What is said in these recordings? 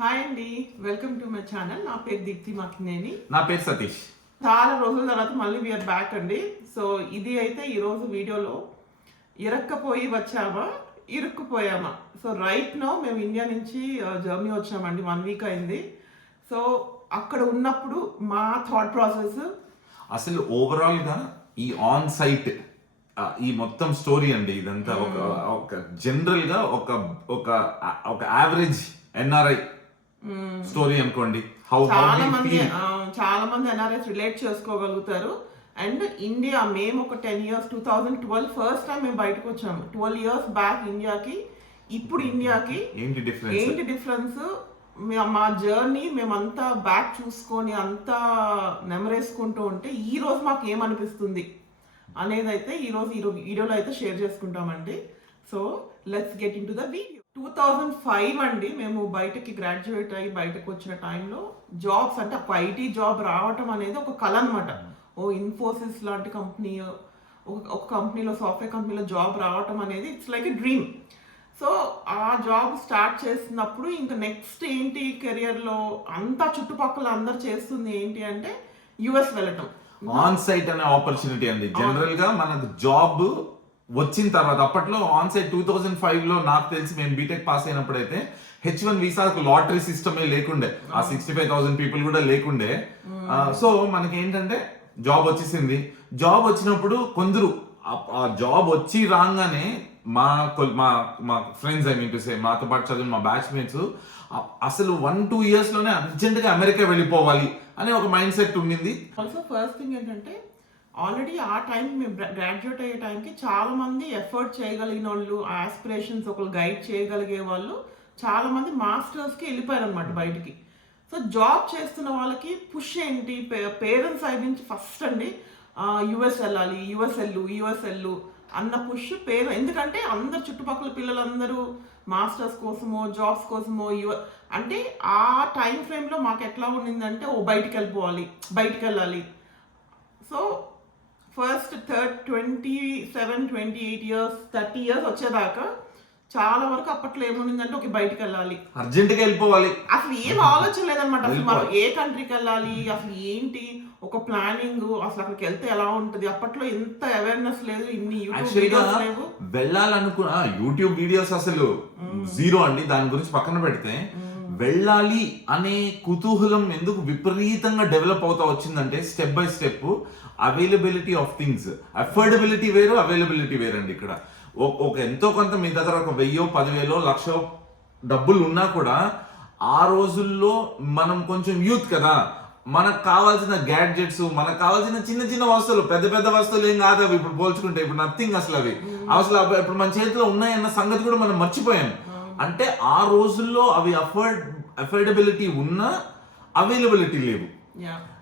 Hi అండి welcome to my channel. నా పేరు దీప్తి మాకినేని. నా పేరు సతీష్. చాలా రోజుల తర్వాత మళ్ళీ వీఆర్ బ్యాక్ అండి. సో ఇది అయితే ఈరోజు వీడియోలో ఇరక్కపోయి వచ్చామా ఇరుక్కుపోయామా? సో రైట్ నో మేము ఇండియా నుంచి జర్మనీ వచ్చామండి. వన్ వీక్ అయింది. సో అక్కడ ఉన్నప్పుడు మా థాట్ ప్రాసెస్ అసలు ఓవరాల్గా ఈ ఆన్ సైట్ ఈ మొత్తం స్టోరీ అండి. ఇదంతా ఒక ఒక జనరల్గా ఒక ఒక ఒక యావరేజ్ ఎన్ఆర్ఐ స్టోరీ అనుకోండి. హౌ చాలా మంది చాలా మంది ఎన్ఆర్ఎస్ రిలేట్ చేసుకోగలుగుతారు. అండ్ ఇండియా మేము ఒక ten years two thousand twelve first time మేము బయటకు వచ్చాము. ట్వెల్వ్ ఇయర్స్ బ్యాక్ ఇండియాకి ఇప్పుడు ఇండియాకి. ఏంటి డిఫరెన్స్ ఏంటి డిఫరెన్స్ మా జర్నీ మేమంతా బ్యాక్ చూసుకొని అంతా నెమరేసుకుంటూ ఉంటే ఈ రోజు మాకు ఏమనిపిస్తుంది అనేది అయితే ఈ రోజు ఈ వీడియోలో అయితే షేర్ చేసుకుంటామండి. So let's get into the video two thousand five అండి. మేము బయటకి గ్రాడ్యుయేట్ అయ్యి బయటకు వచ్చిన టైంలో జాబ్స్ అంటే ఒక ఐటీ జాబ్ రావటం అనేది ఒక కళ అనమాట ఓ ఇన్ఫోసిస్ లాంటి కంపెనీ ఒక ఒక కంపెనీలో సాఫ్ట్వేర్ కంపెనీలో జాబ్ రావటం అనేది it's like a dream so ఆ జాబ్ స్టార్ట్ చేసినప్పుడు ఇంకా నెక్స్ట్ ఏంటి కెరియర్లో అంతా చుట్టుపక్కల అందరు చేస్తుంది ఏంటి అంటే యుఎస్ వెళ్ళటం. ఆన్ సైట్ అనే ఆపర్చునిటీ అండి. జనరల్గా మనకు జాబ్ వచ్చిన తర్వాత అప్పట్లో ఆన్ సైట్ టూ థౌజండ్ ఫైవ్లో నాకు తెలిసి మేము బీటెక్ పాస్ అయినప్పుడు అయితే హెచ్ వన్ వీసాకు లాటరీ సిస్టమే లేకుండే. ఆ సిక్స్టీ ఫైవ్ థౌసండ్ పీపుల్ కూడా లేకుండే. సో మనకి ఏంటంటే జాబ్ వచ్చేసింది. జాబ్ వచ్చినప్పుడు కొందరు ఆ- జాబ్ వచ్చి రాగానే మా మా మా friends I mean to say మాతో పాటు చదివిన మా బ్యాచ్ మేట్స్ అసలు వన్ టూ ఇయర్స్లోనే అర్జెంట్గా అమెరికా వెళ్ళిపోవాలి అనే ఒక మైండ్ సెట్ ఉండింది. ఆల్సో ఫస్ట్ థింగ్ ఏంటంటే ఆల్రెడీ ఆ టైం మేము గ్రాడ్యుయేట్ అయ్యే టైంకి చాలామంది ఎఫర్ట్ చేయగలిగిన వాళ్ళు ఆస్పిరేషన్స్ ఒకరు గైడ్ చేయగలిగే వాళ్ళు చాలామంది మాస్టర్స్కి వెళ్ళిపోయారు అనమాట బయటికి. సో జాబ్ చేస్తున్న వాళ్ళకి పుష్ ఏంటి? పేరెంట్స్ సైడ్ నుంచి ఫస్ట్ అండి యుఎస్ వెళ్ళాలి యుఎస్ వెళ్ళు యుఎస్ వెళ్ళు అన్న పుష్ పేరు ఎందుకంటే అందరు చుట్టుపక్కల పిల్లలందరూ మాస్టర్స్ కోసమో జాబ్స్ కోసమో యువ అంటే ఆ టైం ఫ్రేమ్లో మాకు ఎట్లా ఉండిందంటే ఓ బయటికి వెళ్ళిపోవాలి బయటికి వెళ్ళాలి. So first third twenty seven twenty eight years thirty years వచ్చేదాకా చాలా వరకు అప్పట్లో ఏముండిందంటే ఒక బయటికి వెళ్ళాలి. అర్జెంట్గా వెళ్ళిపోవాలి. అసలు ఏం ఆలోచన లేదనమాట అసలు మనం ఏ కంట్రీకి వెళ్ళాలి? అసలు ఏంటి? ఒక ప్లానింగ్ అసలు అక్కడికి వెళ్తే ఎలా ఉంటుంది? అప్పట్లో ఎంత అవేర్నెస్ లేదు ఇన్ని యూట్యూబ్ యాక్చువల్గా వీడియోస్ లేవు. వెళ్ళాలనుకున్న యూట్యూబ్ వీడియోస్ అసలు జీరో అండి. దాని గురించి పక్కన పెడితే వెళ్ళాలి అనే కుతూహలం ఎందుకు విపరీతంగా డెవలప్ అవుతా వచ్చిందంటే step by step availability of things affordability వేరు అవైలబిలిటీ వేరండి ఇక్కడ. ఒక- ఎంతో కొంత మీ దగ్గర ఒక వెయ్యో పదివేలో లక్షో డబ్బులు ఉన్నా కూడా ఆ రోజుల్లో మనం కొంచెం యూత్ కదా. మనకు కావాల్సిన గ్యాడ్జెట్స్ మనకు కావాల్సిన చిన్న చిన్న వస్తువులు పెద్ద పెద్ద వస్తువులు ఏం కాదు అవి. ఇప్పుడు పోల్చుకుంటే ఇప్పుడు నథింగ్ అసలు అవి. అసలు అవి ఇప్పుడు మన చేతిలో ఉన్నాయన్న సంగతి కూడా మనం మర్చిపోయాం. అంటే ఆ రోజుల్లో అవి అఫోర్డ్ అఫోర్డబిలిటీ ఉన్నా అవైలబిలిటీ లేవు.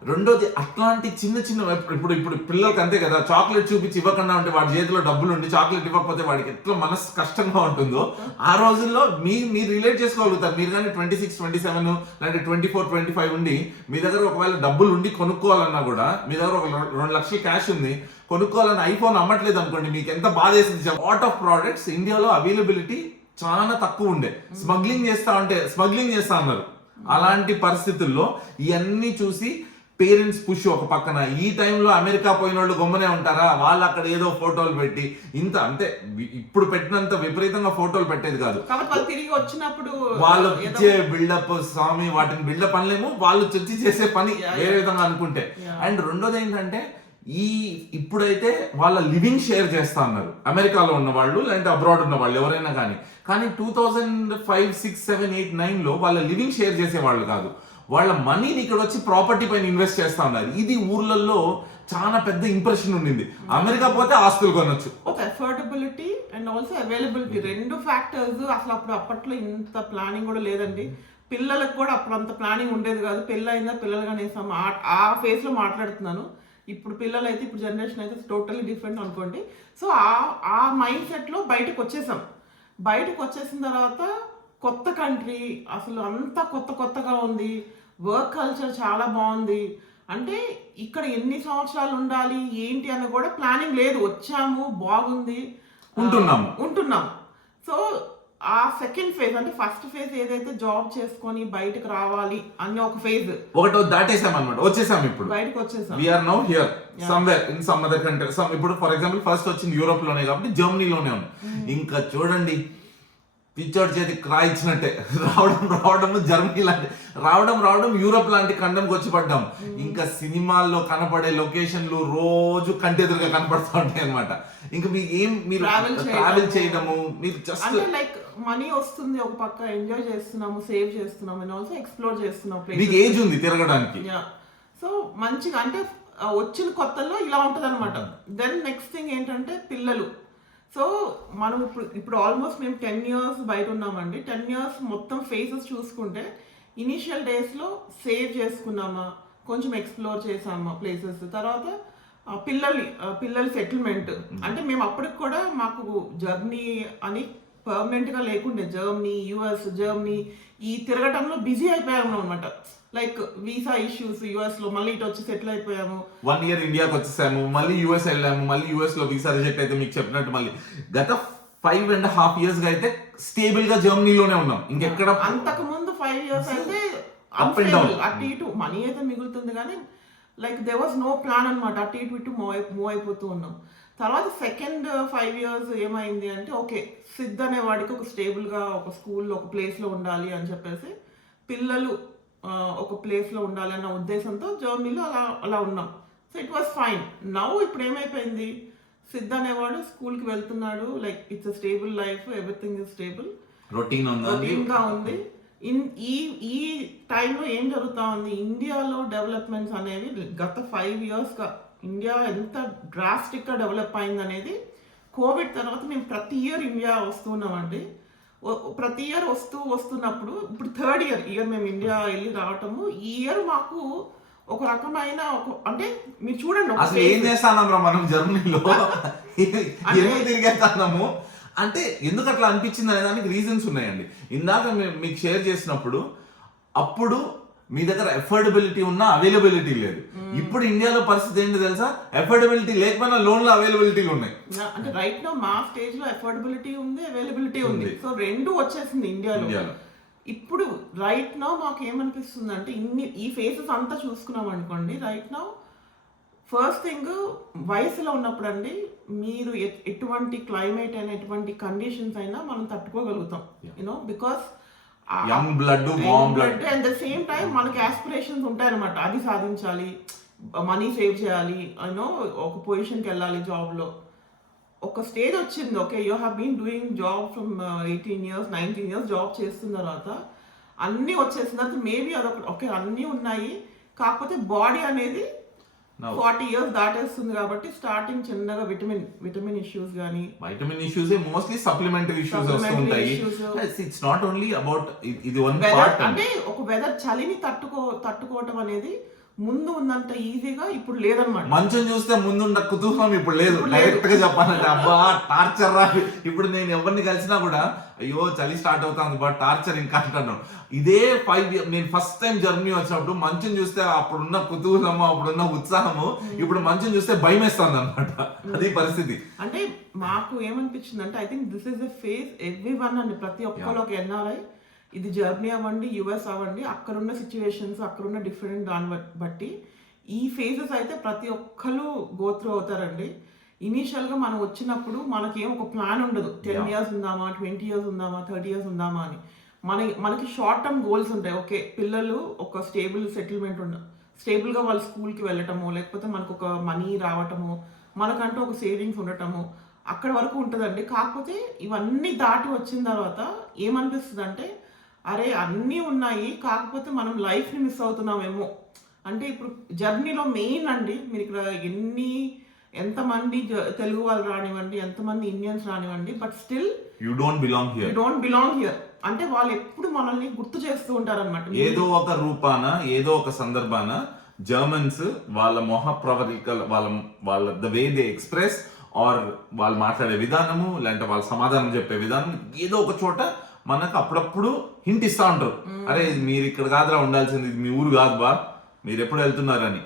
రెండోది అట్లాంటి చిన్న చిన్న ఇప్పుడు ఇప్పుడు పిల్లలకి అంతే కదా చాక్లెట్ చూపించి ఇవ్వకుండా ఉంటే వాడి చేతిలో డబ్బులు ఉండి చాక్లెట్ ఇవ్వకపోతే వాడికి ఎట్లా మనసు కష్టంగా ఉంటుందో ఆ రోజుల్లో మీ మీరు రిలేట్ చేసుకోగలుగుతారు. మీరు కానీ ట్వంటీ సిక్స్ ట్వంటీ సెవెన్ లేదంటే ట్వంటీ ఫోర్ ట్వంటీ ఫైవ్ ఉండి మీ దగ్గర ఒకవేళ డబ్బులు ఉండి కొనుక్కోవాలన్నా కూడా మీ దగ్గర ఒక రెండు లక్షల క్యాష్ ఉంది కొనుక్కోవాలని ఐఫోన్ అమ్మట్లేదు అనుకోండి మీకు ఎంత బాధ వేసింది లాట్ ఆఫ్ ప్రోడక్ట్స్ ఇండియాలో అవైలబిలిటీ చాలా తక్కువ ఉండే స్మగ్లింగ్ చేస్తా ఉంటే స్మగ్లింగ్ చేస్తా అన్నారు. అలాంటి పరిస్థితుల్లో ఇవన్నీ చూసి పేరెంట్స్ పుష్ ఒక పక్కన. ఈ టైంలో అమెరికా పోయిన వాళ్ళు గొమ్మనే ఉంటారా? వాళ్ళు అక్కడ ఏదో ఫోటోలు పెట్టి ఇంత అంతే ఇప్పుడు పెట్టినంత విపరీతంగా ఫోటోలు పెట్టేది కాదు. తిరిగి వచ్చినప్పుడు వాళ్ళు ఇచ్చే బిల్డప్ స్వామి వాటిని బిల్డప్ అనలేము. వాళ్ళు చొచ్చి చేసే పని వేరే విధంగా అనుకుంటే. అండ్ రెండోది ఏంటంటే ఈ ఇప్పుడైతే వాళ్ళ లివింగ్ షేర్ చేస్తా అన్నారు. అమెరికాలో ఉన్న వాళ్ళు లేదంటే అబ్రాడ్ ఉన్న వాళ్ళు ఎవరైనా కానీ. కానీ two thousand five six seven eight నైన్లో వాళ్ళ లివింగ్ షేర్ చేసే వాళ్ళు కాదు. వాళ్ళ మనీని ఇక్కడ వచ్చి ప్రాపర్టీ పైన ఇన్వెస్ట్ చేస్తా ఉన్నారు. ఇది ఊర్లలో చాలా పెద్ద ఇంప్రెషన్ ఉండింది. అమెరికా పోతే ఆస్తులు కొనొచ్చు. ఒక అఫోర్డబిలిటీ అండ్ ఆల్సో అవైలబిలిటీ రెండు ఫ్యాక్టర్స్ అసలు అప్పుడు అప్పట్లో ఇంత ప్లానింగ్ కూడా లేదండి. పిల్లలకు కూడా అప్పుడు అంత ప్లానింగ్ ఉండేది కాదు. పెళ్ళి అయిందా పిల్లలు కనేసాం ఆ- ఆ ఫేస్లో మాట్లాడుతున్నాను. ఇప్పుడు పిల్లలు అయితే ఇప్పుడు జనరేషన్ అయితే టోటల్లీ డిఫరెంట్ అనుకోండి. సో ఆ ఆ మైండ్ సెట్లో బయటకు వచ్చేసాం. బయటకు వచ్చేసిన తర్వాత కొత్త కంట్రీ అసలు అంతా కొత్త కొత్తగా ఉంది. వర్క్ కల్చర్ చాలా బాగుంది. అంటే ఇక్కడ ఎన్ని సంవత్సరాలు ఉండాలి ఏంటి అని కూడా ప్లానింగ్ లేదు. వచ్చాము బాగుంది. ఉంటున్నాము. ఉంటున్నాం సో ఆ సెకండ్ ఫేజ్ అంటే ఫస్ట్ ఫేజ్ ఏదైతే జాబ్ చేసుకొని బయటకు రావాలి అనే ఒక ఫేజ్ ఒకటో దాటేసాం అనమాట వచ్చేసాం ఇప్పుడు. బయటకు వచ్చేసాం. We're now here somewhere in some other country some ఇప్పుడు ఫర్ ఎగ్జాంపుల్ ఫస్ట్ వచ్చింది యూరోప్లోనే కాబట్టి జర్మనీలోనే ఉంది ఇంకా చూడండి పిచ్చోడి చేతికి రాయిచ్చినట్టే రావడం రావడం జర్మనీ లాంటి రావడం రావడం యూరోప్ లాంటి ఖండంకి వచ్చి పడ్డాం. ఇంకా సినిమాల్లో కనపడే లొకేషన్లు రోజు కంటెదురుగా కనపడుతూ ఉంటాయి అనమాట ఇంకా మీకు ఏం మీరు. ట్రావెల్ చేయడము మీరు జస్ట్ లైక్ మనీ వస్తుంది ఒక పక్క ఎంజాయ్ చేస్తున్నాము సేవ్ చేస్తున్నాము అండ్ ఆల్సో ఎక్స్ప్లోర్ చేస్తున్నాం మీకు ఏజ్ ఉంది తిరగడానికి. సో మంచిగా అంటే వచ్చిన కొత్తలో ఇలా ఉంటుంది అనమాట దెన్ నెక్స్ట్ థింగ్ ఏంటంటే పిల్లలు. సో మనం ఇప్పుడు ఇప్పుడు ఆల్మోస్ట్ మేము టెన్ ఇయర్స్ బయట ఉన్నామండి. టెన్ ఇయర్స్ మొత్తం ఫేసెస్ చూసుకుంటే ఇనీషియల్ డేస్లో సేవ్ చేసుకున్నామా కొంచెం ఎక్స్ప్లోర్ చేసామా ప్లేసెస్ తర్వాత పిల్లలు పిల్లల సెటిల్మెంట్ అంటే మేము అప్పటికి కూడా మాకు జర్నీ అని పర్మనెంట్గా లేకుండే. జర్మనీ యుఎస్ జర్మనీ ఈ తిరగటంలో బిజీ అయిపోయాము అనమాట లైక్ వీసా ఇష్యూస్ యుఎస్లో మళ్ళీ ఇటు వచ్చి సెటిల్ అయిపోయాము. వన్ ఇయర్ ఇండియాకి వచ్చేసాము మళ్ళీ యూఎస్ వెళ్ళాము మళ్ళీ యూఎస్లో వీసా రిజెక్ట్ అయితే మీకు చెప్పినట్టు మళ్ళీ. గత ఫైవ్ అండ్ హాఫ్ ఇయర్స్గా అయితే స్టేబుల్గా జర్మనీలోనే ఉన్నాం. ఇంకెక్కడ అంతకు ముందు ఫైవ్ ఇయర్స్ అయితే and down. unstable. అటు ఇటు మనీ అయితే మిగులుతుంది కానీ like they was no plan అనమాట అటు ఇటు ఇటు మూవ్ మూవ్ అయిపోతూ ఉన్నాం. తర్వాత సెకండ్ ఫైవ్ ఇయర్స్ ఏమైంది అంటే ఓకే సిద్ధ్ అనే వాడికి ఒక stable గా ఒక స్కూల్లో ఒక place లో ఉండాలి అని చెప్పేసి పిల్లలు ఒక place లో ఉండాలి అన్న ఉద్దేశంతో జర్మనీలో అలా అలా ఉన్నాం. సో ఇట్ వాస్ ఫైన్ నవ్వు ఇప్పుడు ఏమైపోయింది? సిద్ధ్ అనేవాడు స్కూల్కి వెళ్తున్నాడు. Like it's stable life everything is stable routine ఉందండి రొటీన్గా ఉంది. ఇన్ ఈ ఈ టైంలో ఏం జరుగుతా ఉంది? ఇండియాలో డెవలప్మెంట్స్ అనేవి గత ఫైవ్ ఇయర్స్గా ఇండియా ఎంత డ్రాస్టిక్గా డెవలప్ అయింది అనేది కోవిడ్ తర్వాత మేము ప్రతి ఇయర్ ఇండియా వస్తున్నామండి ప్రతి ఇయర్ వస్తూ వస్తున్నప్పుడు ఇప్పుడు థర్డ్ ఇయర్ ఇయర్ మేము ఇండియా వెళ్ళి రావటము ఈ ఇయర్ మాకు ఒక రకమైన ఒక అంటే మీరు చూడండి అసలు ఏం చేస్తానం రా మనం జర్మనీలో? తిరిగేస్తాము అంటే ఎందుకు అట్లా అనిపించింది అనే దానికి రీజన్స్ ఉన్నాయండి. ఇందాక మీకు షేర్ చేసినప్పుడు అప్పుడు మీ దగ్గర ఎఫోర్డబిలిటీ ఉన్నా అవైలబిలిటీ లేదు. ఇప్పుడు ఇండియాలో పరిస్థితి ఏంటి తెలుసా? ఎఫోర్డబిలిటీ లేకపోయినా లోన్లు అవైలబిలిటీలు ఉన్నాయి. అంటే రైట్ నో మా స్టేజ్లో అఫోర్డబిలిటీ ఉంది అవైలబిలిటీ ఉంది. సో రెండు వచ్చేసింది ఇండియాలో. ఇప్పుడు రైట్ నో మాకు ఏమనిపిస్తుంది అంటే ఇన్ని ఈ ఫేసెస్ అంతా చూసుకున్నాం అనుకోండి రైట్ నో ఫస్ట్ థింగ్ వయసులో ఉన్నప్పుడు అండి మీరు ఎటువంటి క్లైమేట్ అయినా ఎటువంటి కండిషన్స్ అయినా మనం తట్టుకోగలుగుతాం. You know because young blood mom blood and the same time మనకి ఆస్పిరేషన్స్ ఉంటాయన్నమాట. అది సాధించాలి మనీ సేవ్ చేయాలి యూనో ఒక పొజిషన్కి వెళ్ళాలి జాబ్లో ఒక స్టేజ్ వచ్చింది okay you have been doing job from eighteen years nineteen years job చేస్తున్న తర్వాత అన్నీ వచ్చేసిన తర్వాత మేబీ అదొక ఓకే అన్నీ ఉన్నాయి. కాకపోతే బాడీ అనేది ఫార్టీ ఇయర్స్ దాటేస్తుంది కాబట్టి స్టార్టింగ్ చిన్నగా విటమిన్ విటమిన్ ఇష్యూస్ కానీ vitamin issues mostly supplementary issues వస్తూ Supplementary ఉంటాయి issues. It's not only about ఇది వన్ పార్ట్ అంటే ఒక వెదర్ చలిని తట్టుకో తట్టుకోవటం అనేది ముందు ఉన్నంత ఈజీగా ఇప్పుడు లేదనమాట మంచం చూస్తే ముందున్న కుతూహలం ఇప్పుడు లేదు. డైరెక్ట్గా చెప్పాలంటే అబ్బా టార్చర్ రా. ఇప్పుడు నేను ఎవరిని కలిసినా కూడా అయ్యో చలి స్టార్ట్ అవుతుంది బట్ టార్చర్ ఇంకా అంటున్నాను ఇదే ఫైవ్ నేను ఫస్ట్ టైం జర్మనీ వచ్చినప్పుడు మంచం చూస్తే అప్పుడున్న కుతూహలము అప్పుడున్న ఉత్సాహము ఇప్పుడు మంచం చూస్తే భయం వేస్తుంది అనమాట అది పరిస్థితి. అంటే మాకు ఏమనిపించింది అంటే I think this is a phase everyone అండి ప్రతి ఒక్కరు ఒక ఎన్ఆర్ఐ ఇది జర్మనీ అవ్వండి యుఎస్ అవ్వండి అక్కడున్న సిచ్యువేషన్స్ అక్కడున్న డిఫరెంట్ దాన్ని బట్- బట్టి ఈ ఫేజెస్ అయితే ప్రతి ఒక్కరు గో త్రూ అవుతారండి. ఇనీషియల్గా మనం వచ్చినప్పుడు మనకేం ఒక ప్లాన్ ఉండదు. టెన్. ఇయర్స్ ఉందామా ట్వంటీ ఇయర్స్ ఉందామా థర్టీ ఇయర్స్ ఉందామా అని. మన మనకి షార్ట్ టర్మ్ గోల్స్ ఉంటాయి. ఓకే పిల్లలు ఒక స్టేబుల్ సెటిల్మెంట్ ఉండ స్టేబుల్గా వాళ్ళ స్కూల్కి వెళ్ళటము లేకపోతే మనకు ఒక మనీ రావటము మనకంటూ ఒక సేవింగ్స్ ఉండటము అక్కడ వరకు ఉంటుందండి. కాకపోతే ఇవన్నీ దాటి వచ్చిన తర్వాత ఏమనిపిస్తుంది అంటే అరే అన్నీ ఉన్నాయి కాకపోతే మనం లైఫ్ని మిస్ అవుతున్నామేమో. అంటే ఇప్పుడు జర్నీలో మెయిన్ అండి మీరు ఇక్కడ ఎన్ని ఎంతమంది తెలుగు వాళ్ళు రానివ్వండి ఎంతమంది ఇండియన్స్ రానివ్వండి but still you don't belong you here don't belong here. అంటే వాళ్ళు ఎప్పుడు మనల్ని గుర్తు చేస్తూ ఉంటారన్నమాట. ఏదో ఒక రూపాన ఏదో ఒక సందర్భాన జర్మన్స్ వాళ్ళ మొహ ప్రవరికల వాళ్ళ వాళ్ళ the way they express are వాళ్ళు మాట్లాడే విధానము లేదంటే వాళ్ళ సమాధానం చెప్పే విధానం ఏదో ఒక చోట మనకు అప్పుడప్పుడు హింట్ ఇస్తా ఉంటారు. అరే మీరు ఇక్కడ కాదురా ఉండాల్సింది మీ ఊరు కాదు బా. మీరు ఎప్పుడు వెళ్తున్నారని.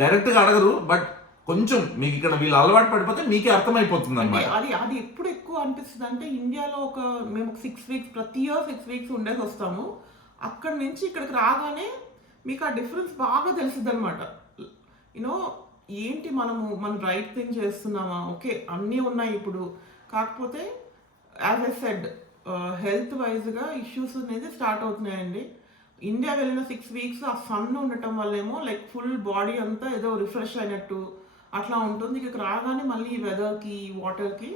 డైరెక్ట్గా అడగరు బట్ కొంచెం మీకు ఇక్కడ వీళ్ళు అలవాటు పడిపోతే మీకే అర్థమైపోతుంది అనమాట అది అది ఎప్పుడు ఎక్కువ అనిపిస్తుంది అంటే ఇండియాలో ఒక మేము సిక్స్ వీక్స్ ప్రతి ఇయర్ సిక్స్ వీక్స్ ఉండేసి వస్తాము. అక్కడి నుంచి ఇక్కడికి రాగానే మీకు ఆ డిఫరెన్స్ బాగా తెలుస్తుంది అనమాట యూనో ఏంటి మనము మనం రైట్ థింగ్ చేస్తున్నామా? ఓకే అన్నీ ఉన్నాయి ఇప్పుడు. కాకపోతే యాజ్ ఎ సెడ్ హెల్త్ వైజ్గా ఇష్యూస్ అనేది స్టార్ట్ అవుతున్నాయండి. ఇండియా వెళ్ళిన సిక్స్ వీక్స్ ఆ సన్ ఉండటం వల్లేమో లైక్ ఫుల్ బాడీ అంతా ఏదో రిఫ్రెష్ అయినట్టు అట్లా ఉంటుంది. ఇక్కడికి రాగానే మళ్ళీ ఈ వెదర్కి వాటర్కి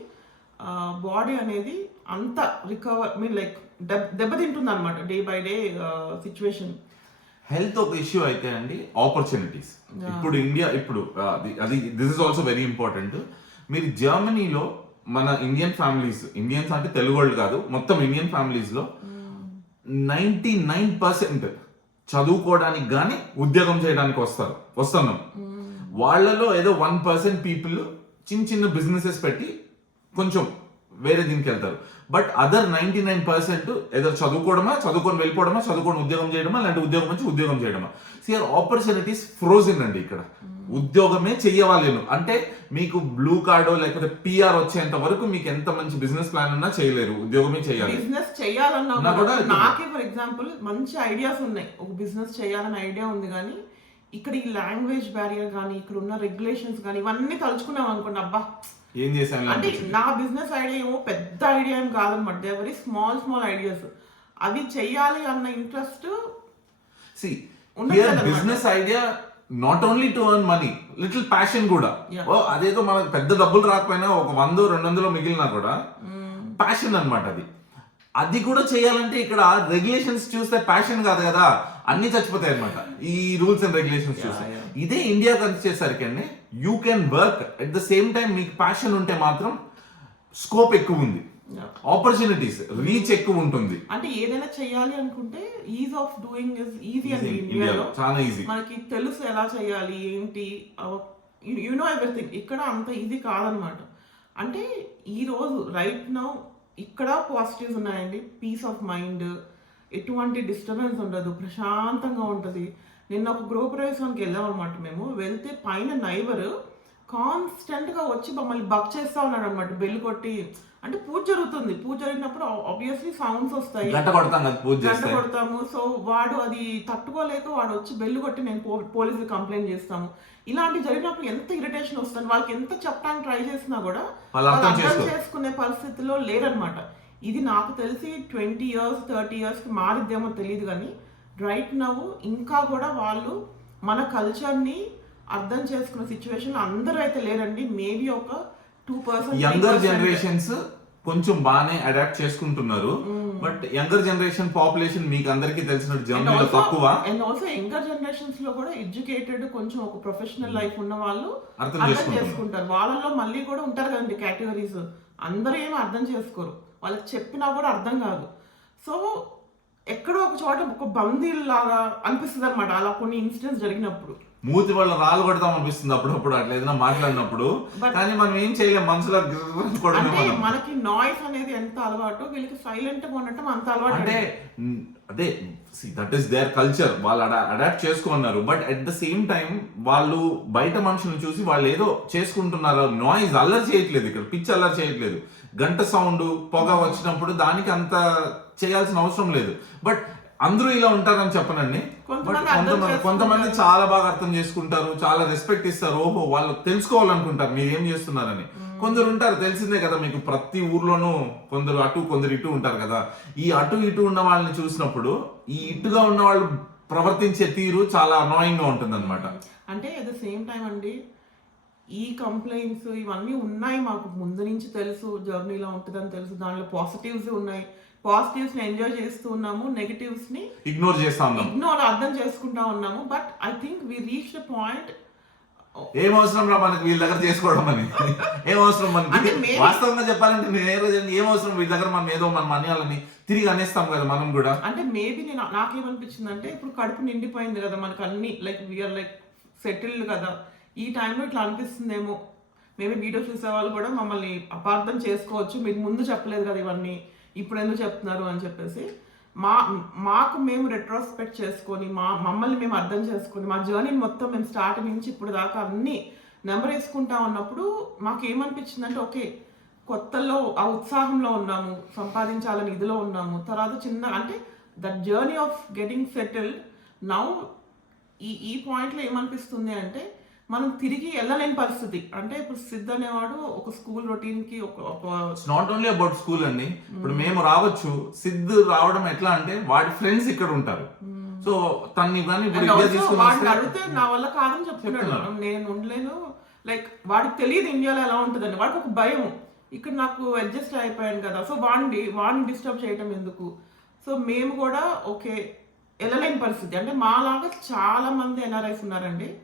బాడీ అనేది అంత రికవర్ మీన్ లైక్ దెబ్ దెబ్బతింటుంది అనమాట day by day situation health ఒక ఇష్యూ అయితే అండి ఆపర్చునిటీస్ ఇప్పుడు ఇండియా ఇప్పుడు అది this is also very important మీరు జర్మనీలో మన ఇండియన్ ఫ్యామిలీస్ ఇండియన్స్ అంటే తెలుగు వాళ్ళు కాదు మొత్తం ఇండియన్ ఫ్యామిలీస్లో నైంటీ నైన్ పర్సెంట్ చదువుకోవడానికి కానీ ఉద్యోగం చేయడానికి వస్తారు వస్తున్నాం. వాళ్ళలో ఏదో వన్ పర్సెంట్ పీపుల్ చిన్న చిన్న బిజినెసెస్ పెట్టి కొంచెం వేరే దీనికి వెళ్తారు. But other ninety nine percent ఏదో చదువుకోవడమా చదువుకొని వెళ్ళిపోవడమా చదువుకొని ఉద్యోగం చేయడమా లేదంటే ఉద్యోగం నుంచి ఉద్యోగం చేయడమా. సిఆర్ ఆపర్చునిటీస్ ఫ్రోజన్ అండి ఇక్కడ. ఉద్యోగమే చెయ్యవాలేను. అంటే మీకు బ్లూ కార్డో లేకపోతే పిఆర్ వచ్చేంత వరకు మీకు ఎంత మంచి బిజినెస్ ప్లాన్ ఉన్నా చేయలేరు. ఉద్యోగమే చేయాలి బిజినెస్ చేయాలన్నా కూడా నాకే ఫర్ ఎగ్జాంపుల్ మంచి ఐడియాస్ ఉన్నాయి. ఒక బిజినెస్ చేయాలని ఐడియా ఉంది కానీ ఇక్కడ ఈ లాంగ్వేజ్ బ్యారియర్ కానీ ఇక్కడ ఉన్న రెగ్యులేషన్స్ కానీ ఇవన్నీ తలుచుకున్నాం అనుకోండి అబ్బా. ఏం చేశాను అంటే నా బిజినెస్ ఐడియా ఏమో పెద్ద ఐడియా ఏం కాదనమాట. They very small small ideas అవి చెయ్యాలి అన్న interest C. Business idea not only to earn money little passion కూడా. ఓ అదేదో మనకు పెద్ద డబ్బులు రాకపోయినా ఒక వందో రెండు వందలు మిగిలినా కూడా ప్యాషన్ అన్నమాట అది. అది కూడా చేయాలంటే ఇక్కడ రెగ్యులేషన్స్ చూస్తే ప్యాషన్ కాదు కదా అన్ని చచ్చిపోతాయి అనమాట ఈ రూల్స్ అండ్ రెగ్యులేషన్స్ చూస్తే. ఇదే ఇండియాకి వచ్చేసరికి అండి you can work at the same time మీకు ప్యాషన్ ఉంటే మాత్రం స్కోప్ ఎక్కువ ఉంది. ఆపర్చునిటీస్ రీచ్ ఎక్కువ ఉంటుంది. అంటే ఏదైనా చేయాలి అనుకుంటే ease of doing is easy అండి ఇండియాలో. చాలా ఈజీ మనకి తెలుసు ఎలా చేయాలి ఏంటి యు నో ఎవ్రీథింగ్ ఇక్కడ అంత ఈజీ కాదనమాట. అంటే ఈ రోజు రైట్ నౌ ఇక్కడ పాజిటివ్స్ ఉన్నాయండి. పీస్ ఆఫ్ మైండ్ ఎటువంటి డిస్టర్బెన్స్ ఉండదు. ప్రశాంతంగా ఉంటుంది. నిన్న ఒక గృహప్రవేశానికి వెళ్ళాం అనమాట మేము. వెళ్తే పైన నైబర్ కాన్స్టెంట్గా వచ్చి మమ్మల్ని బక్ చేస్తా ఉన్నాడు అనమాట బెల్ కొట్టి అంటే పూజ జరుగుతుంది. పూజ జరిగినప్పుడు ఆబ్వియస్లీ సౌండ్స్ వస్తాయి. గంట కొడతాం కదా పూజ గంట కొడతాము. సో వాడు అది తట్టుకోలేక వాడు వచ్చి బెల్లు కొట్టి నేను పో పోలీసులు కంప్లైంట్ చేస్తాము. ఇలాంటి జరిగినప్పుడు ఎంత ఇరిటేషన్ వస్తుంది. వాళ్ళకి ఎంత చెప్పడానికి ట్రై చేసినా కూడా వాళ్ళు అర్థం. చేసుకునే పరిస్థితిలో లేరనమాట ఇది నాకు తెలిసి ట్వంటీ ఇయర్స్ థర్టీ ఇయర్స్కి మారిద్దేమో తెలియదు కానీ రైట్ నవ్వు ఇంకా కూడా వాళ్ళు మన కల్చర్ని అర్థం చేసుకున్న సిచ్యువేషన్ అందరూ అయితే లేరండి. మేబీ ఒక టూ పర్సెంట్ యంగర్ జనరేషన్స్ కొంచెం బాగానే అడాప్ట్ చేసుకుంటున్నారు. బట్ యంగర్ జనరేషన్ పాపులేషన్ మీకు అందరికీ తెలిసినట్టు జర్మనీలో తక్కువ. అండ్ ఆల్సో యంగర్ జనరేషన్స్లో కూడా ఎడ్యుకేటెడ్ కొంచెం ఒక ప్రొఫెషనల్ లైఫ్ ఉన్న వాళ్ళు అర్థం. చేసుకుంటారు. వాళ్ళలో మళ్ళీ కూడా ఉంటారు కదండి కేటగిరీస్ అందరూ ఏమీ అర్థం చేసుకోరు. వాళ్ళకి చెప్పినా కూడా అర్థం కాదు. సో ఎక్కడో ఒక చోట ఒక బందీల్ లాగా అనిపిస్తుంది అనమాట అలా కొన్ని ఇన్సిడెంట్స్ జరిగినప్పుడు. మూతి వాళ్ళ రాళ్ళు కొడతాం అనిపిస్తుంది అప్పుడప్పుడు అట్లా ఏదైనా మాట్లాడినప్పుడు. కానీ మనం ఏం చేయలేం మనసులో మనకి నాయిస్ అనేది ఎంత అలవాటు వీళ్ళకి సైలెంట్గా ఉండటం అంత అలవాటు అంటే అదే దట్ ఈస్ దేర్ కల్చర్ వాళ్ళు అడాప్ట్ చేసుకున్నారు. But at the same time వాళ్ళు బయట మనుషులను చూసి వాళ్ళు ఏదో చేసుకుంటున్నారు నాయిస్ అల్లరి చేయట్లేదు ఇక్కడ పిచ్ అల్లరి చేయట్లేదు. గంట సౌండ్ పొగ వచ్చినప్పుడు దానికి అంత చేయాల్సిన అవసరం లేదు. బట్ అందరూ ఇలా ఉంటారని చెప్పనండి. కొంతమంది కొంతమంది. చాలా బాగా అర్థం చేసుకుంటారు చాలా రెస్పెక్ట్ ఇస్తారు. ఓహో వాళ్ళు తెలుసుకోవాలనుకుంటారు మీరు ఏం చేస్తున్నారని కొందరు ఉంటారు తెలిసిందే కదా మీకు ప్రతి ఊర్లోనూ కొందరు అటు కొందరు ఇటు ఉంటారు కదా. ఈ అటు ఇటు ఉన్న వాళ్ళని చూసినప్పుడు ఈ ఇటుగా ఉన్న వాళ్ళు ప్రవర్తించే తీరు చాలా అనాయింగ్గా ఉంటుంది అంటే అట్ ద సేమ్ టైం అండి ఈ కంప్లైంట్స్ ఇవన్నీ ఉన్నాయి మాకు ముందు నుంచి తెలుసు జర్నీలో ఉంటుందని తెలుసు దానిలో పాజిటివ్స్ ఉన్నాయి. పాజిటివ్స్ని ఎంజాయ్ చేస్తూ ఉన్నాము నెగటివ్స్ని ఇగ్నోర్ చేస్తా ఉన్నాం ఇగ్నోర్ అర్థం చేసుకుంటా ఉన్నాము. But I think we reach the point ఏం అవసరం రా మనకి? వీళ్ళ దగ్గర చేసుకోవడం అని. ఏం అవసరం మనకి? వాస్తవంగా చెప్పాలంటే నేను ఏ రోజు ఏం అవసరం? వీళ్ళ దగ్గర మనం ఏదో మన మనీ తిరిగి అనేస్తాం కదా మనం కూడా. అంటే మేబీ నేను నాకేమనిపించింది అంటే ఇప్పుడు కడుపు నిండిపోయింది కదా మనకు అన్ని లైక్ వీఆర్ లైక్ సెటిల్డ్ కదా. ఈ టైంలో ఇట్లా అనిపిస్తుందేమో. మేబీ వీడియో చూసే వాళ్ళు కూడా మమ్మల్ని అపార్థం చేసుకోవచ్చు. మీకు ముందు చెప్పలేదు కదా ఇవన్నీ. ఇప్పుడు ఎందుకు చెప్తున్నారు అని చెప్పేసి మా మాకు మేము రెట్రోస్పెక్ట్ చేసుకొని మా మమ్మల్ని మేము అర్థం చేసుకొని మా జర్నీ మొత్తం మేము స్టార్ట్ నుంచి ఇప్పుడు దాకా అన్ని నెంబర్ వేసుకుంటా ఉన్నప్పుడు మాకు ఏమనిపించింది అంటే ఓకే కొత్తలో ఆ ఉత్సాహంలో ఉన్నాము సంపాదించాలని ఇదిలో ఉన్నాము. తర్వాత చిన్న అంటే the journey of getting settled now ఈ ఈ పాయింట్లో ఏమనిపిస్తుంది అంటే మనం తిరిగి వెళ్ళలేని పరిస్థితి. అంటే ఇప్పుడు సిద్ధ్ అనేవాడు ఒక స్కూల్ రొటీన్కి ఒక ఒక నాట్ ఓన్లీ అబౌట్ స్కూల్ అండి. ఇప్పుడు మేము రావచ్చు సిద్ధ్ రావడం ఎట్లా అంటే వాడి ఫ్రెండ్స్ ఇక్కడ ఉంటారు. సో తన్ని అడిగితే నా వల్ల కాదని చెప్తున్నాడు. నేను ఉండలేను. లైక్ వాడికి తెలియదు ఇండియాలో ఎలా ఉంటుందని. వాడికి ఒక భయం. ఇక్కడ నాకు అడ్జస్ట్ అయిపోయాను కదా. సో వాడిని వాడిని డిస్టర్బ్ చేయటం ఎందుకు? సో మేము కూడా ఓకే వెళ్ళలేని పరిస్థితి. అంటే మాలాగా చాలా మంది ఎన్ఆర్ఐస్ ఉన్నారండి.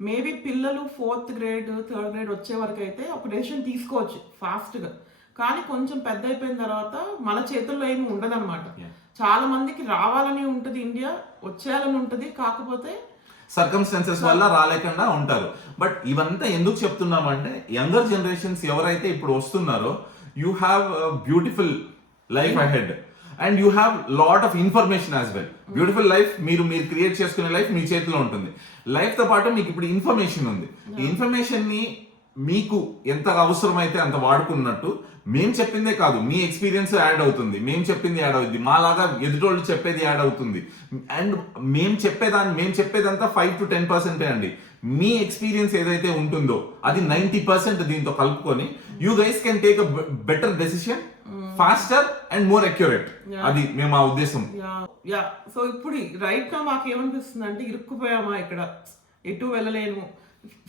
మేబీ పిల్లలు ఫోర్త్ గ్రేడ్ థర్డ్ గ్రేడ్ వచ్చే వరకు అయితే ఒక డెసిషన్ తీసుకోవచ్చు ఫాస్ట్గా కానీ కొంచెం పెద్ద అయిపోయిన తర్వాత మన చేతుల్లో ఏమి ఉండదన్నమాట. చాలా మందికి రావాలని ఉంటుంది ఇండియా వచ్చేయాలని ఉంటుంది. కాకపోతే సర్కమ్స్టాన్సెస్ వల్ల రాలేకుండా ఉంటారు. బట్ ఇవంతా ఎందుకు చెప్తున్నామంటే యంగర్ జనరేషన్స్ ఎవరైతే ఇప్పుడు వస్తున్నారో you have beautiful life ahead and you have lot of information as well beautiful life మీరు మీరు క్రియేట్ చేసుకునే లైఫ్ మీ చేతిలో ఉంటుంది. లైఫ్తో పాటు మీకు ఇప్పుడు ఇన్ఫర్మేషన్ ఉంది. ఈ ఇన్ఫర్మేషన్ని మీకు ఎంత అవసరమైతే అంత వాడుకున్నట్టు మేం చెప్పిందే కాదు. మీ ఎక్స్పీరియన్స్ యాడ్ అవుతుంది. మేం చెప్పింది యాడ్ అవుతుంది మాలాగా ఎదుటోళ్ళు చెప్పేది యాడ్ అవుతుంది. అండ్ మేం చెప్పేదాన్ని మేం చెప్పేదంతా ఫైవ్ టు టెన్ పర్సెంటే అండి. మీ ఎక్స్పీరియన్స్ ఏదైతే ఉంటుందో అది నైంటీ పర్సెంట్ దీంతో కలుపుకొని you guys can take a better decision faster and more accurate అది మేము ఆ ఉద్దేశం. యా సో ఇప్పుడు రైట్ నా మాకు ఏమనిపిస్తుంది అంటే ఇరుక్కుపోయామా ఇక్కడ? ఎటు వెళ్ళలేము.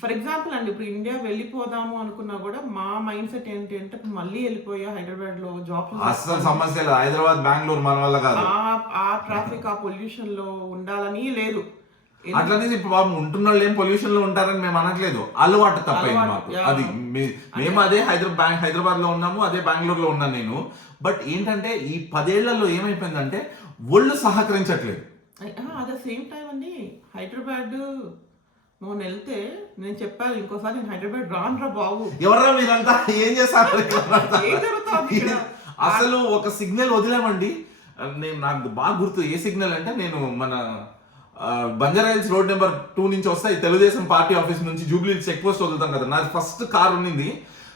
ఫర్ ఎగ్జాంపుల్ అండి ఇప్పుడు ఇండియా వెళ్ళిపోదాము అనుకున్నా కూడా మా మైండ్ సెట్ ఏంటి అంటే మళ్ళీ వెళ్ళిపోయా హైదరాబాద్లో జాబ్ అస్సలు సమస్య హైదరాబాద్ బెంగళూరు మన వల్ల కాదు. ఆ ట్రాఫిక్ ఆ పొల్యూషన్లో ఉండాలని లేదు. అట్లనే ఇప్పుడు బాబు ఉంటున్న వాళ్ళు ఏం పొల్యూషన్లో ఉంటారని మేము అనట్లేదు. అలవాటు తప్పైంది మాకు. అది మేము అదే హైదరాబాద్ హైదరాబాద్లో ఉన్నాము అదే బెంగళూరు లో ఉన్నాను నేను. బట్ ఏంటంటే ఈ పదేళ్ళలో ఏమైపోయిందంటే ఒళ్ళు సహకరించట్లేదు. అట్ ద సేమ్ టైం అండి. హైదరాబాద్ మొన్న వెళ్తే నేను చెప్పాను ఇంకోసారి నేను హైదరాబాద్ రాను రా బాబు. ఎవరా మీరంతా? ఏం చేస్తారు ఏం జరుగుతోంది? అసలు ఒక సిగ్నల్ వదిలామండి. నేను నాకు బాగా గుర్తు ఏ సిగ్నల్ అంటే నేను మన ఆ, బంజారా రోడ్ నెంబర్ టూ నుంచి వస్తాయి. తెలుగుదేశం పార్టీ ఆఫీస్ నుంచి జూబ్లీ చెక్ పోస్ట్ వదులుతాం కదా. నాది ఫస్ట్ కార్ ఉండింది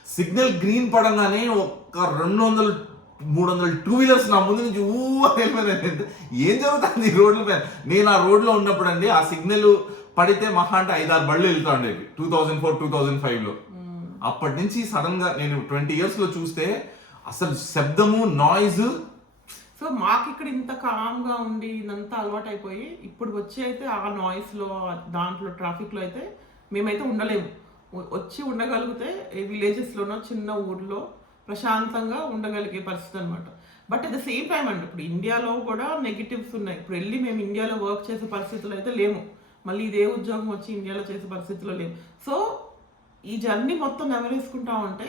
సిగ్నల్ గ్రీన్ పడంగానే ఒక రెండు వందలు మూడు వందల టూ వీలర్స్ నా ముందు నుంచి ఊ వెళ్ళిపోయినాయి. ఏం జరుగుతుంది ఈ రోడ్ల పైన నేను ఆ రోడ్లో ఉన్నప్పుడు అండి ఆ సిగ్నల్ పడితే మహా అంటే ఐదారు బళ్ళు వెళ్తా ఉండేవి two thousand four two thousand ఫైవ్లో అప్పటి నుంచి సడన్గా నేను ట్వంటీ ఇయర్స్లో చూస్తే అసలు శబ్దము నాయిస్ సో మాకు ఇక్కడ ఇంత కామ్గా ఉండి ఇదంతా అలవాటైపోయి ఇప్పుడు వచ్చి అయితే ఆ నాయిస్లో దాంట్లో ట్రాఫిక్లో అయితే మేమైతే ఉండలేము. వచ్చి ఉండగలిగితే విలేజెస్లోనో చిన్న ఊర్లో ప్రశాంతంగా ఉండగలిగే పరిస్థితి అనమాట but at the same time అండి ఇప్పుడు ఇండియాలో కూడా నెగిటివ్స్ ఉన్నాయి. ఇప్పుడు వెళ్ళి మేము ఇండియాలో వర్క్ చేసే పరిస్థితులు అయితే లేము మళ్ళీ ఇదే ఉద్యోగం వచ్చి ఇండియాలో చేసే పరిస్థితుల్లో లేము సో ఈ జర్నీ మొత్తం నెవరేసుకుంటామంటే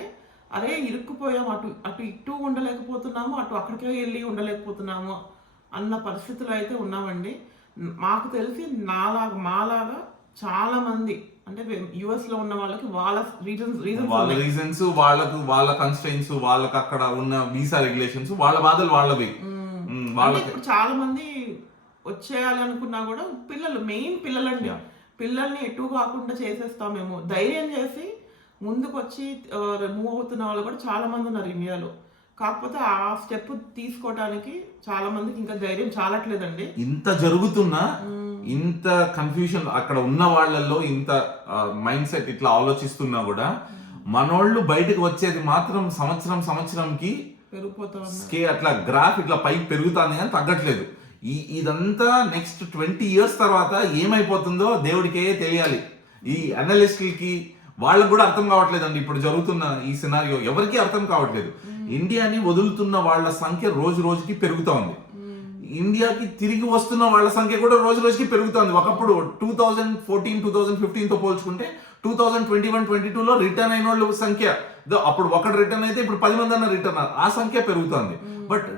అరే ఇరుక్కుపోయాం అటు అటు ఇటు ఉండలేకపోతున్నాము అటు అక్కడికే వెళ్ళి ఉండలేకపోతున్నాము అన్న పరిస్థితిలో అయితే ఉన్నామండి. మాకు తెలిసి నాలాగా మాలాగా చాలా మంది అంటే యుఎస్లో ఉన్న వాళ్ళకి వాళ్ళ రీజన్స్ రీజన్స్ వాళ్ళ రీజన్స్ వాళ్ళకు వాళ్ళ కన్స్టెన్స్ వాళ్ళకి అక్కడ ఉన్న వీసా రెగ్యులేషన్స్ వాళ్ళ బాధలు వాళ్ళవి. వాళ్ళకి ఇప్పుడు చాలా మంది వచ్చేయాలి అనుకున్నా కూడా పిల్లలు మెయిన్ పిల్లలండి. పిల్లల్ని ఎటు కాకుండా చేసేస్తామేమో. ధైర్యం చేసి ముందుకు వచ్చి మూవ్ అవుతున్న వాళ్ళు కూడా చాలా మంది ఉన్నారు ఇండియాలో కాకపోతే ఆ స్టెప్ తీసుకోవడానికి చాలా మందికి ఇంకా ధైర్యం చాలట్లేదండి. ఇంత జరుగుతున్నా ఇంత కన్ఫ్యూజన్ అక్కడ ఉన్న వాళ్ళల్లో ఇంత మైండ్ సెట్ ఇట్లా ఆలోచిస్తున్నా కూడా మనోళ్ళు బయటకు వచ్చేది మాత్రం సంవత్సరం సంవత్సరంకి స్కే అట్లా గ్రాఫ్ ఇట్లా పైకి పెరుగుతుంది కానీ తగ్గట్లేదు. ఈ ఇదంతా నెక్స్ట్ ట్వంటీ ఇయర్స్ తర్వాత ఏమైపోతుందో దేవుడికే తెలియాలి. ఈ అనలిస్టులకి వాళ్ళకు కూడా అర్థం కావట్లేదండి. ఇప్పుడు జరుగుతున్న ఈ సినారియో ఎవరికీ అర్థం కావట్లేదు. ఇండియాని వదులుతున్న వాళ్ళ సంఖ్య రోజు రోజుకి పెరుగుతా ఉంది. ఇండియాకి తిరిగి వస్తున్న వాళ్ళ సంఖ్య కూడా రోజు రోజుకి పెరుగుతుంది ఒకప్పుడు two thousand fourteen two thousand ఫిఫ్టీన్తో పోల్చుకుంటే two thousand twenty one twenty two లో రిటర్న్ అయిన వాళ్ళ సంఖ్య అప్పుడు ఒకటి రిటర్న్ అయితే ఇప్పుడు పది మంది అన్న రిటర్న్ ఆ సంఖ్య పెరుగుతుంది బట్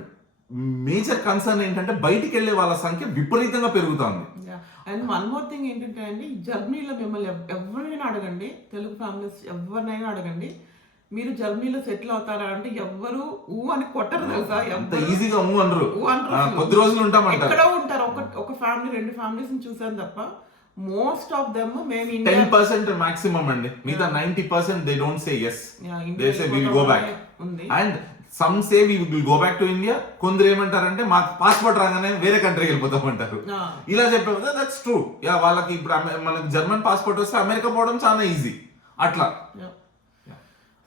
మేజర్ కన్సర్న్ ఏంటంటే బయటికి వెళ్ళే వాళ్ళ సంఖ్య విపరీతంగా పెరుగుతుంది. అండ్ వన్ మోర్ థింగ్ ఏంటంటే అండి జర్మనీలో మిమ్మల్ని ఎవ్- ఎవరినైనా అడగండి తెలుగు ఫ్యామిలీస్ ఎవరినైనా అడగండి మీరు జర్మనీలో సెటిల్ అవుతారా అంటే ఎవ్వరు ఊ అని కొట్టరు తెలుసా? ఎవ్వరు ఈజీగా ఊ అనరు. కొద్ది రోజులు ఉంటామంటారు. ఎక్కడో ఉంటారు. ఒక ఒక ఫ్యామిలీ రెండు ఫ్యామిలీస్ చూసాను తప్ప మోస్ట్ ఆఫ్ దెమ్ మేము టెన్ పర్సెంట్ మాక్సిమం అండి. మిగతా ninety percent they don't say yes. They say will go back ఉంది. And some say we will go back to India కొందరు ఏమంటారంటే మాకు పాస్పోర్ట్ రాగానే వేరే కంట్రీకి వెళ్ళిపోతామంటారు. ఇలా చెప్పే దట్స్ ట్రూ యా వాళ్ళకి ఇప్పుడు మనకి జర్మన్ పాస్పోర్ట్ వస్తే అమెరికా పోవడం చాలా ఈజీ అట్లా.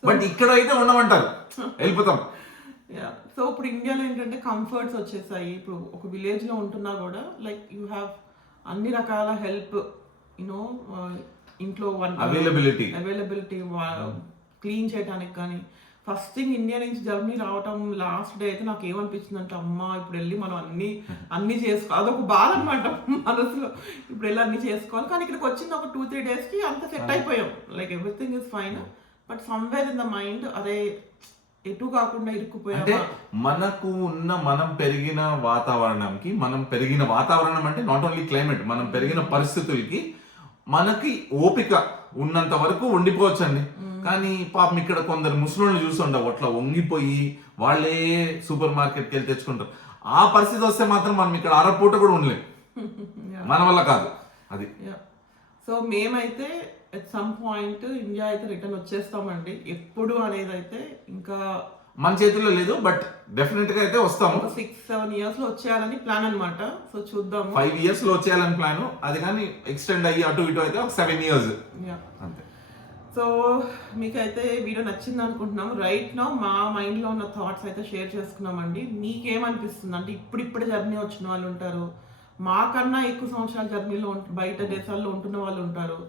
బట్ ఇక్కడ అయితే ఉండమంటారు. వెళ్ళిపోతాం. సో ఇప్పుడు ఇండియాలో ఏంటంటే కంఫర్ట్స్ వచ్చేసాయి. ఇప్పుడు ఒక విలేజ్లో ఉంటున్నా కూడా లైక్ యూ హ్యావ్ అన్ని రకాల హెల్ప్ యూనో ఇంట్లో వన్ అవైలబిలిటీ అవైలబిలిటీ క్లీన్ చేయడానికి కానీ ఫస్ట్ థింగ్ ఇండియా నుంచి జర్మనీ రావటం లాస్ట్ డే అయితే నాకు ఏమనిపించింది అంటే అమ్మా ఇప్పుడు వెళ్ళి మనం అన్ని అన్ని చేసుకో అదొక బాధ అనమాట మనసులో. ఇప్పుడు వెళ్ళి అన్ని చేసుకోవాలి. కానీ ఇక్కడికి వచ్చింది ఒక టూ త్రీ డేస్కి అంత సెట్ అయిపోయాం. Like everything is fine but somewhere in the mind అదే ఎటు కాకుండా అంటే ఇరుక్కుపోయామా మనకు ఉన్న మనం పెరిగిన వాతావరణంకి మనం పెరిగిన వాతావరణం అంటే నాట్ ఓన్లీ క్లైమేట్ మనం పెరిగిన పరిస్థితులకి మనకి ఓపిక ఉన్నంత వరకు ఉండిపోవచ్చండి. కానీ పాపం ఇక్కడ కొందరు ముసలోళ్ళు చూస్తుంటావు అట్లా వంగిపోయి వాళ్ళే సూపర్ మార్కెట్కి వెళ్ళి తెచ్చుకుంటారు. ఆ పరిస్థితి వస్తే మాత్రం మనం ఇక్కడ అరపూట కూడా ఉండలేం. మన వల్ల కాదు. అది. సో మేమైతే ఎట్ సమ్ పాయింట్ ఇండియా అయితే రిటర్న్ వచ్చేస్తామండి. ఎప్పుడు అనేది అయితే ఇంకా మన చేతిలో లేదు బట్ డెఫినెట్గా అయితే వస్తాము. సిక్స్ సెవెన్ ఇయర్స్లో వచ్చేయాలని ప్లాన్ అన్నమాట. సో చూద్దాము. ఫైవ్ ఇయర్స్లో వచ్చేయాలని ప్లాన్ అది కానీ ఎక్స్టెండ్ అయ్యి అటు ఇటు అయితే ఒక సెవెన్ ఇయర్స్. అంతే. సో మీకైతే వీడియో నచ్చింది అనుకుంటున్నాం రైట్ నా మా మైండ్లో ఉన్న థాట్స్ అయితే షేర్ చేసుకున్నామండి. మీకేమనిపిస్తుంది? అంటే ఇప్పుడిప్పుడే జర్నీ వచ్చిన వాళ్ళు ఉంటారు. మాకన్నా ఎక్కువ సంవత్సరాల జర్నీలో బయట దేశాల్లో ఉంటున్న వాళ్ళు ఉంటారు.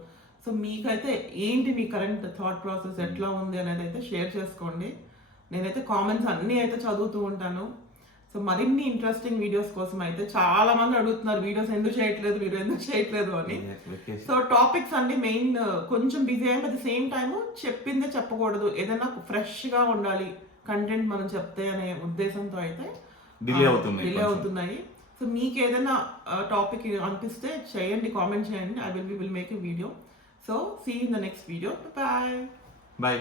సో మీకైతే ఏంటి మీ కరెంట్ థాట్ ప్రాసెస్ ఎట్లా ఉంది? అనేది అయితే షేర్ చేసుకోండి. నేనైతే కామెంట్స్ అన్నీ అయితే చదువుతూ ఉంటాను. సో మరిన్ని ఇంట్రెస్టింగ్ వీడియోస్ కోసం అయితే చాలా మంది అడుగుతున్నారు వీడియోస్ ఎందుకు చేయట్లేదు వీడియో ఎందుకు చేయట్లేదు అని. సో టాపిక్స్ అన్ని మెయిన్ కొంచెం బిజీ అయ్యాం అట్ ద సేమ్ టైం చెప్పిందే చెప్పకూడదు. ఏదైనా ఫ్రెష్గా ఉండాలి కంటెంట్ మనం చెప్తే అనే ఉద్దేశంతో అయితే అవుతున్నాయి డిలే కొంచెం. అవుతున్నాయి. సో మీకు ఏదైనా టాపిక్ అనిపిస్తే చేయండి కామెంట్ చేయండి. I will be will make a video so see in the next video bye bye